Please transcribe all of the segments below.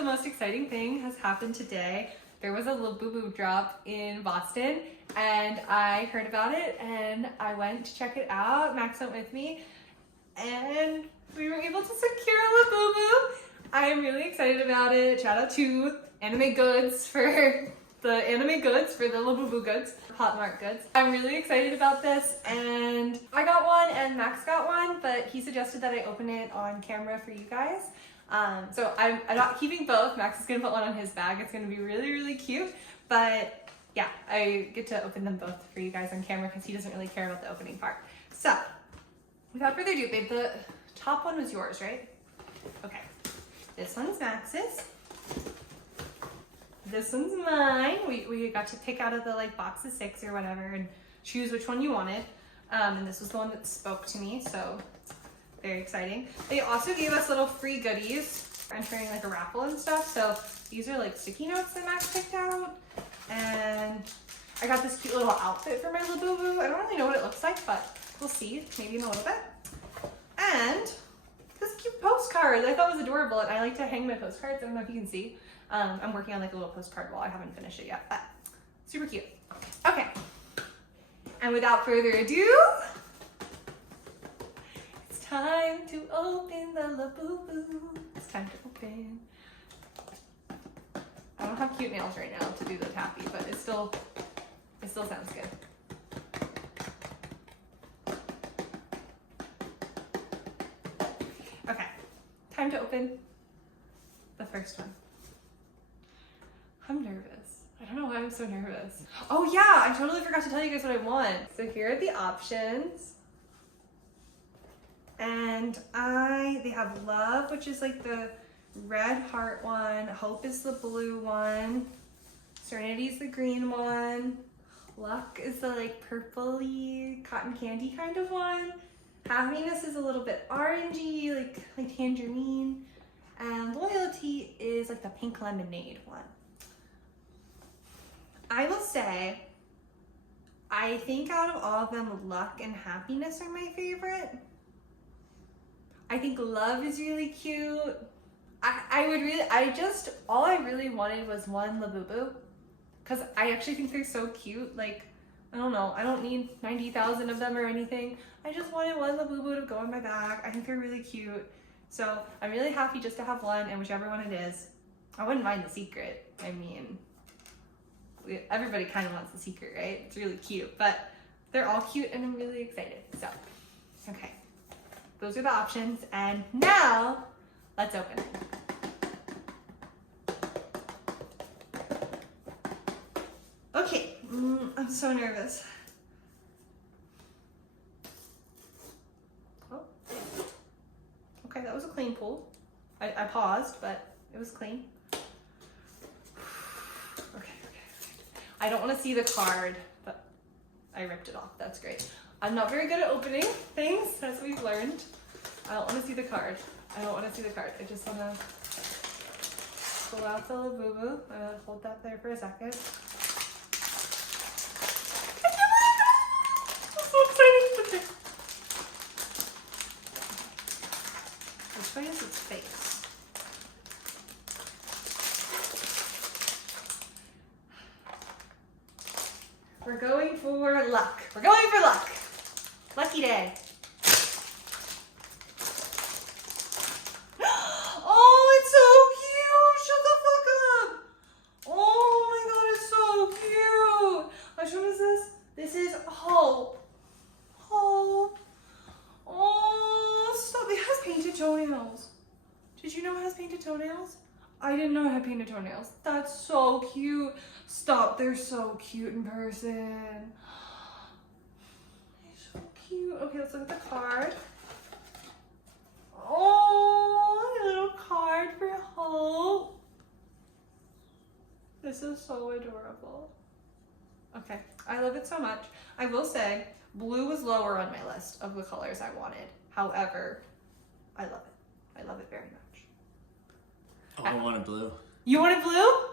the most exciting thing has happened today. There was a LABUBU drop in Boston and I heard about it and I went to check it out. Max went with me and we were able to secure LABUBU. I'm really excited about it. Shout out to Anime Goods for the LABUBU goods, popmart goods. I'm really excited about this and I got one and Max got one, but he suggested that I open it on camera for you guys. So I'm not keeping both. Max is gonna put one on his bag. It's gonna be really, really cute. But yeah, I get to open them both for you guys on camera because he doesn't really care about the opening part. So without further ado, babe, the top one was yours, right? Okay. This one's Max's. This one's mine. We got to pick out of the like box of 6 or whatever and choose which one you wanted. And this was the one that spoke to me, so very exciting. They also gave us little free goodies for entering like a raffle and stuff. So these are like sticky notes that Max picked out. And I got this cute little outfit for my LABUBU. I don't really know what it looks like, but we'll see maybe in a little bit. And this cute postcard I thought was adorable, and I like to hang my postcards. I don't know if you can see. I'm working on like a little postcard wall. I haven't finished it yet, but super cute. Okay, and without further ado, it's time to open the LABUBU. It's time to open. I don't have cute nails right now to do the tappy, but it still sounds good. Okay, time to open the first one. I'm nervous. I don't know why I'm so nervous. Oh yeah, I totally forgot to tell you guys what I want. So here are the options. And they have love, which is like the red heart one. Hope is the blue one. Serenity is the green one. Luck is the like purpley cotton candy kind of one. Happiness is a little bit orangey, like tangerine. And loyalty is like the pink lemonade one. I will say, I think out of all of them, luck and happiness are my favorite. I think love is really cute. All I really wanted was one LABUBU, because I actually think they're so cute. Like, I don't know, I don't need 90,000 of them or anything. I just wanted one LABUBU to go in my bag. I think they're really cute. So I'm really happy just to have one, and whichever one it is. I wouldn't mind the secret. I mean, everybody kind of wants the secret, right? It's really cute, but they're all cute and I'm really excited. So, okay. Those are the options, and now let's open it. Okay, I'm so nervous. Oh, okay, that was a clean pull. I paused, but it was clean. Okay. I don't want to see the card, but I ripped it off. That's great. I'm not very good at opening things, as we've learned. I don't want to see the card. I just want to pull out the LABUBU. I'm going to hold that there for a second. I'm so excited. Which way is its face? We're going for luck. Lucky day. Oh, it's so cute. Shut the fuck up. Oh my god, it's so cute. Which one is this? This is Hope. Hope. Oh, stop. It has painted toenails. Did you know it has painted toenails? I didn't know it had painted toenails. That's so cute. Stop, they're so cute in person. They're so cute. Okay, let's look at the card. Oh, a little card for Hope. This is so adorable. Okay, I love it so much. I will say, blue was lower on my list of the colors I wanted. However, I love it. I love it very much. Oh, I wanted blue. You wanted blue?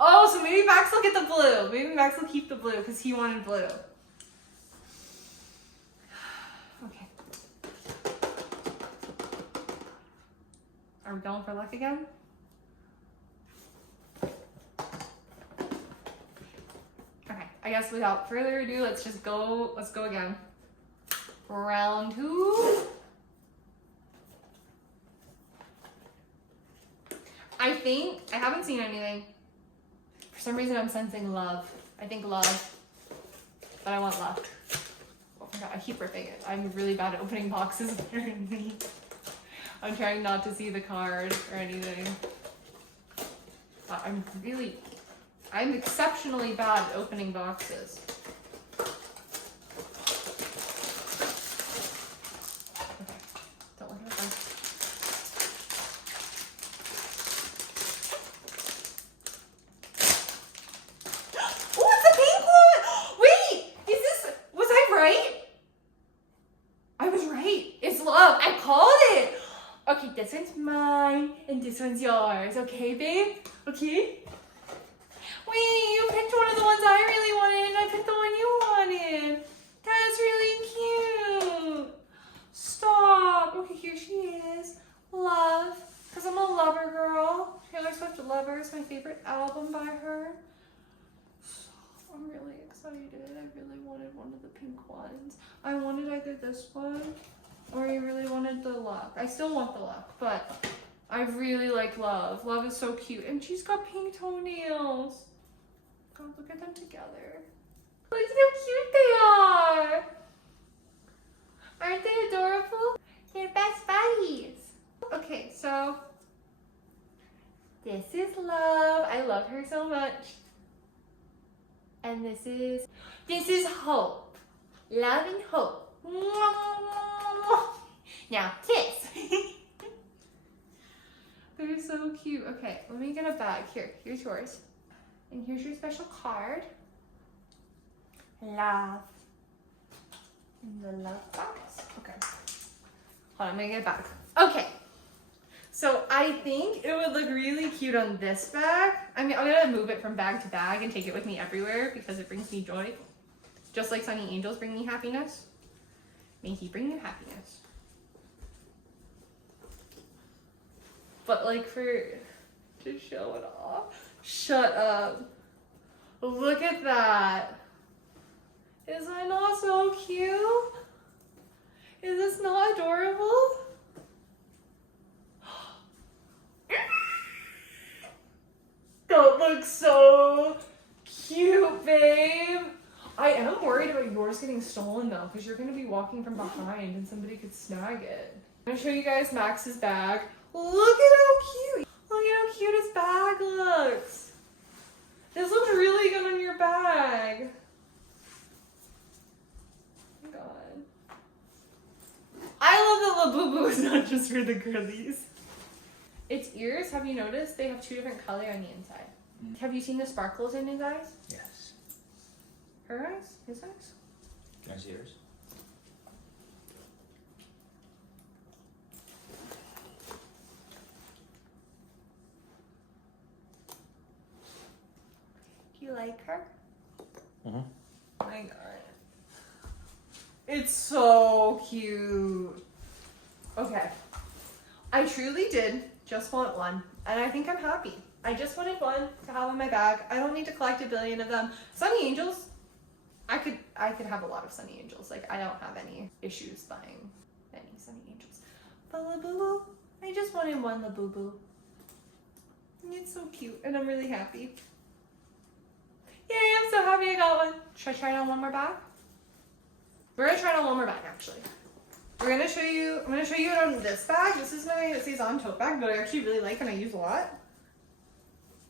Oh, so maybe Max will get the blue. Maybe Max will keep the blue because he wanted blue. Okay. Are we going for luck again? I guess without further ado, let's go again. Round 2. I haven't seen anything. For some reason I'm sensing love. I think love, but I want luck. Oh my god, I keep ripping it. I'm really bad at opening boxes apparently. I'm trying not to see the card or anything. But I'm exceptionally bad at opening boxes. Okay, don't look at the phone. Oh, it's a pink one! Wait, was I right? I was right. It's love. I called it. Okay, this one's mine and this one's yours. Okay, babe? Okay? Wait, you picked one of the ones I really wanted and I picked the one you wanted. That's really cute. Stop. Okay, here she is. Love. Because I'm a lover girl. Taylor Swift Lover is my favorite album by her. I'm really excited. I really wanted one of the pink ones. I wanted either this one or I really wanted the luck. I still want the luck, but I really like love. Love is so cute. And she's got pink toenails. God, look at them together. Look how cute they are. Aren't they adorable? They're best buddies. Okay, so this is love. I love her so much. And this is hope. Love and hope. Now kiss. They're so cute. Okay, let me get a bag. Here's yours. And here's your special card. Love. In the love box. Okay. Hold on, I'm gonna get it back. Okay. So I think it would look really cute on this bag. I mean, I'm gonna move it from bag to bag and take it with me everywhere because it brings me joy. Just like Sunny Angels bring me happiness. May he bring you happiness. But like to show it off. Shut up. Look at that. Is that not so cute? Is this not adorable? That looks so cute, babe. I am worried about yours getting stolen though, because you're gonna be walking from behind and somebody could snag it. I'm gonna show you guys Max's bag. Look at how cute. Look at how cute his bag looks. This looks really good on your bag. Oh my god. I love that LABUBU is not just for the girlies. Its ears, have you noticed? They have 2 different colors on the inside. Mm. Have you seen the sparkles in his eyes? Yes. Her eyes? His eyes? Can I see yours? Do you like her? Mm-hmm. Oh my god. It's so cute. Okay. I truly did just want one, and I think I'm happy. I just wanted one to have in my bag. I don't need to collect a billion of them. Sunny Angels, I could have a lot of Sunny Angels. Like, I don't have any issues buying any Sunny Angels. But LABUBU, I just wanted one LABUBU. It's so cute, and I'm really happy. Yay, I'm so happy I got one. Should I try it on one more bag? We're gonna try it on one more bag, actually. I'm gonna show you it on this bag. This is my Cezanne tote bag, but I actually really like and I use a lot.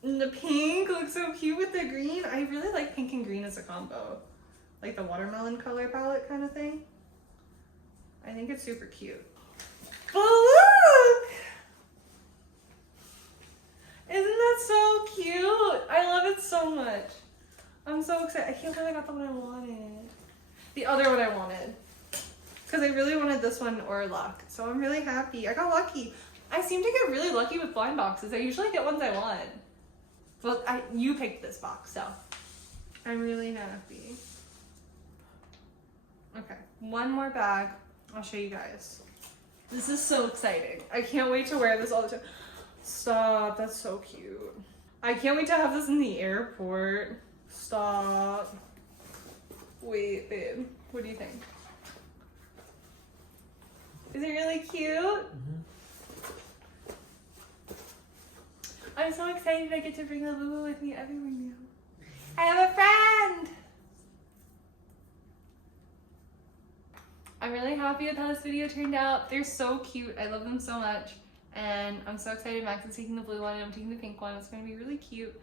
And the pink looks so cute with the green. I really like pink and green as a combo. Like the watermelon color palette kind of thing. I think it's super cute. But look! Isn't that so cute? I love it so much. I'm so excited. I can't believe I got the one I wanted. The other one I wanted. Because I really wanted this one or luck. So I'm really happy. I got lucky. I seem to get really lucky with blind boxes. I usually get ones I want. Well, you picked this box, so I'm really happy. Okay, one more bag. I'll show you guys. This is so exciting. I can't wait to wear this all the time. Stop, that's so cute. I can't wait to have this in the airport. Stop. Wait, babe, what do you think? Is it really cute? Mm-hmm. I'm so excited I get to bring LABUBU with me everywhere now. I have a friend! I'm really happy with how this video turned out. They're so cute. I love them so much. And I'm so excited Max is taking the blue one and I'm taking the pink one. It's going to be really cute.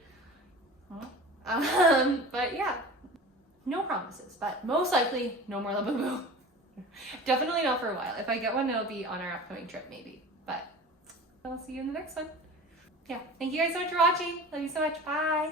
But yeah, no promises, but most likely no more LABUBU. Definitely not for a while. If I get one, it'll be on our upcoming trip maybe. But I'll see you in the next one. Yeah, thank you guys so much for watching. Love you so much. Bye.